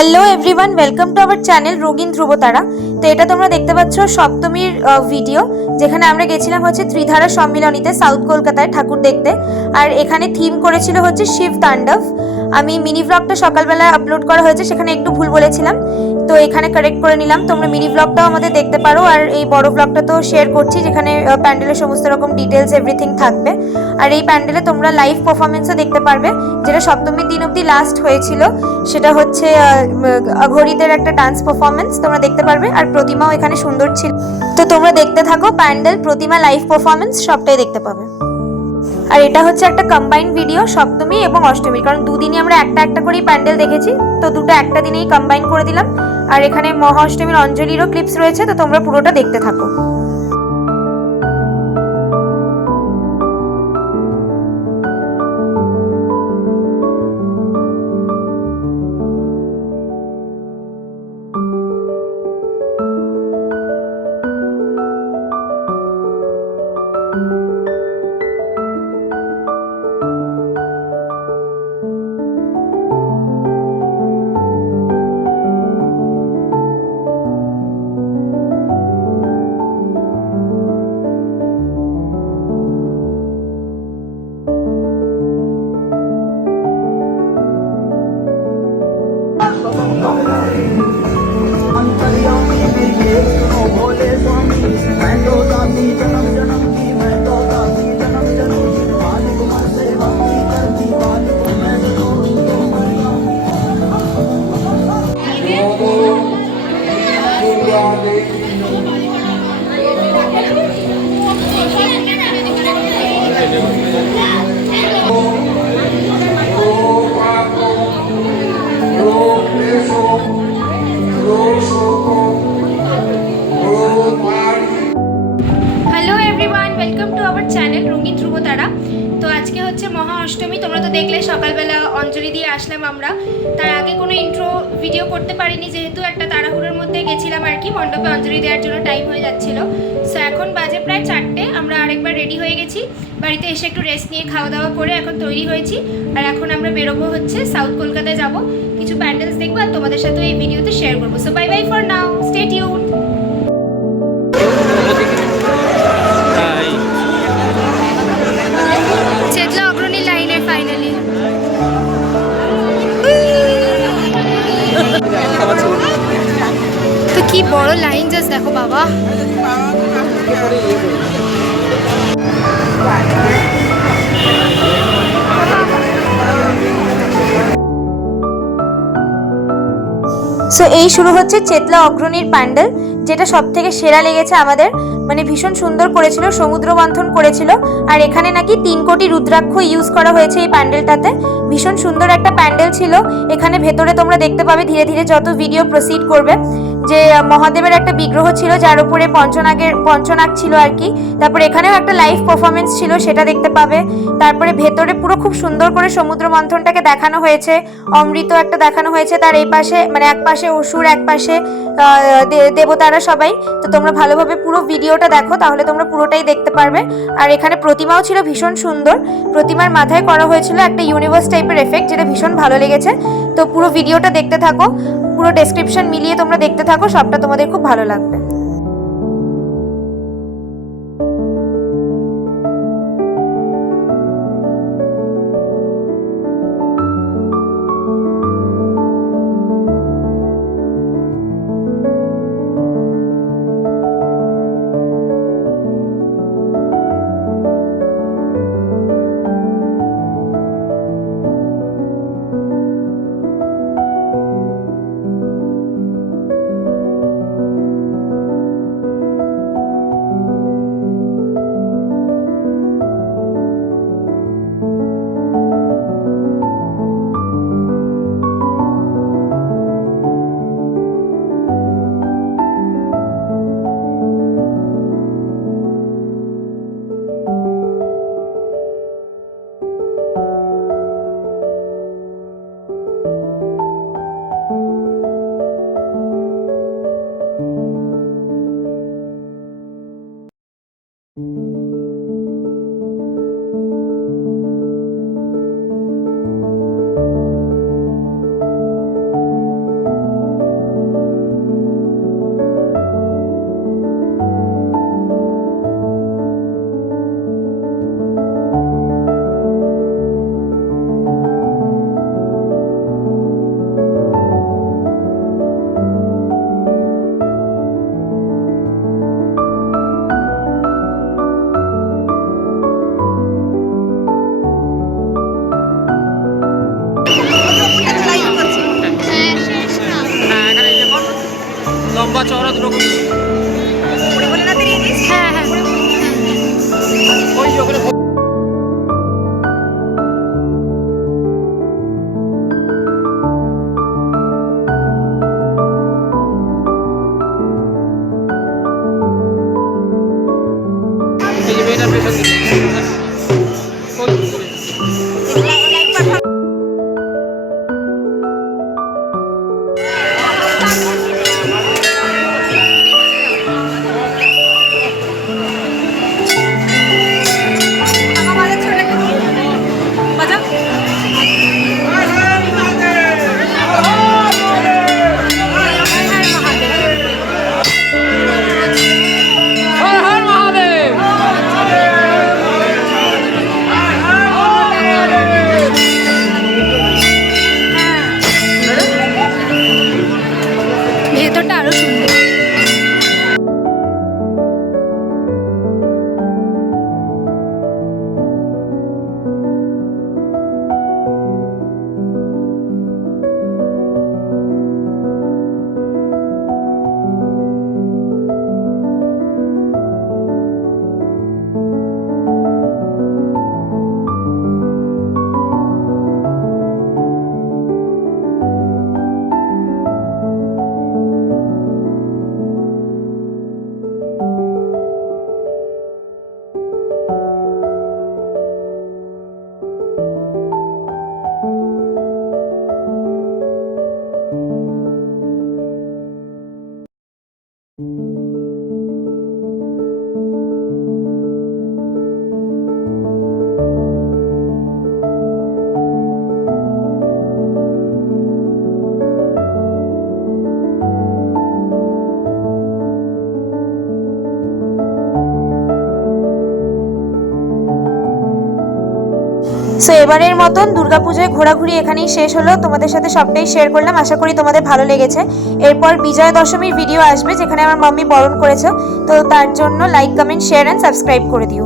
Hello everyone welcome to our channel রোগিন Dhrubatara তো এটা তোমরা দেখতে পাচ্ছ সপ্তমীর ভিডিও যেখানে আমরা গেছিলাম হচ্ছে ত্রিধারা সম্মিলনীতে সাউথ কলকাতায় ঠাকুর দেখতে। আর এখানে থিম করেছিল হচ্ছে শিব তাণ্ডব। আমি মিনি ব্লগটা সকালবেলা আপলোড করা হয়েছে, সেখানে একটু ভুল বলেছিলাম। তো এখানে কারেক্ট করে নিলাম। তোমরা মিনি ব্লগটাও আমাদের দেখতে পারো। আর এই বড় ব্লগটা তো শেয়ার করছি, যেখানে প্যান্ডেলের সমস্ত রকম ডিটেলস এভরিথিং থাকবে। আর এই প্যান্ডেলে তোমরা লাইভ পারফরমেন্সও দেখতে পারবে। যেটা সপ্তমীর দিন অবধি লাস্ট হয়েছিল, সেটা হচ্ছে ঘড়িদের একটা ডান্স পারফরমেন্স তোমরা দেখতে পারবে। আর প্রতিমাও এখানে সুন্দর ছিল। তো তোমরা দেখতে থাকো প্যান্ডেল প্রতিমা লাইভ পারফরমেন্স সবটাই দেখতে পাবে। আর এটা হচ্ছে একটা কম্বাইন্ড ভিডিও সপ্তমী এবং অষ্টমী। কারণ দুদিনই আমরা একটা একটা করেই প্যান্ডেল দেখেছি, তো দুটো একটা দিনেই কম্বাইন করে দিলাম। আর এখানে মহা অষ্টমীর অঞ্জলিরও ক্লিপস রয়েছে, তো তোমরা পুরোটা দেখতে থাকো। Oh, boy, they're for me. তোমরা তো দেখলে, সকালবেলা অঞ্জলি দিয়ে আসলাম আমরা। তার আগে কোনো ইন্ট্রো ভিডিও করতে পারিনি, যেহেতু একটা তাড়াহুড়োর মধ্যে গেছিলাম আর কি, মণ্ডপে অঞ্জলি দেওয়ার জন্য টাইম হয়ে যাচ্ছিল। সো এখন বাজে প্রায় চারটে, আমরা আরেকবার রেডি হয়ে গেছি। বাড়িতে এসে একটু রেস্ট নিয়ে খাওয়া দাওয়া করে এখন তৈরি হয়েছি। আর এখন আমরা বেরোবো হচ্ছে সাউথ কলকাতায় যাব। কিছু প্যান্ডেলস দেখব আর তোমাদের সাথে এই ভিডিওতে শেয়ার করব। So bye bye for now stay tune তো কি বড় লাইন জাস্ট দেখো বাবা। সো এই শুরু হচ্ছে চেতলা অগ্রণীর প্যান্ডেল। যেটা সব থেকে সেরা লেগেছে আমাদের মানে ভীষণ সুন্দর করেছিল সমুদ্র মন্থন করেছিল, আর এখানে নাকি তিন কোটি রুদ্রাক্ষ ইউজ করা হয়েছে এই প্যান্ডেলটাতে। ভীষণ সুন্দর একটা প্যান্ডেল ছিল, এখানে ভেতরে তোমরা দেখতে পাবে ধীরে ধীরে যত ভিডিও প্রসিড করবে। যে মহাদেবের একটা বিগ্রহ ছিল, যার উপরে পঞ্চনাগের, পঞ্চনাগ ছিল আর কি। তারপরে এখানেও একটা লাইভ পারফরমেন্স ছিল, সেটা দেখতে পাবে। তারপরে ভেতরে পুরো খুব সুন্দর করে সমুদ্র মন্থনটাকে দেখানো হয়েছে। অমৃত একটা দেখানো হয়েছে, তার এই পাশে মানে এক পাশে অসুর, এক পাশে দেবতারা সবাই। তো তোমরা ভালোভাবে পুরো ভিডিওটা দেখো, তাহলে তোমরা পুরোটাই দেখতে পারবে। আর এখানে প্রতিমাও ছিল ভীষণ সুন্দর। প্রতিমার মাথায় করা হয়েছিল একটা ইউনিভার্স টাইপের এফেক্ট যেটা ভীষণ ভালো লেগেছে। তো পুরো ভিডিওটা দেখতে থাকো। পুরো ডেসক্রিপশন মিলিয়ে তোমরা দেখতে থাকো সবটা তোমাদের খুব ভালো লাগবে। লম্বা চওড়া দুটো হ্যাঁ সো এবারের মতন দুর্গা পুজোয় ঘোরাঘুরি এখানেই শেষ হলো। তোমাদের সাথে সবটাই শেয়ার করলাম। আশা করি তোমাদের ভালো লেগেছে। এরপর বিজয়া দশমীর ভিডিও আসবে, যেখানে আমার মাম্মি বরণ করেছে। তো তার জন্য like comment share and subscribe করে দিও।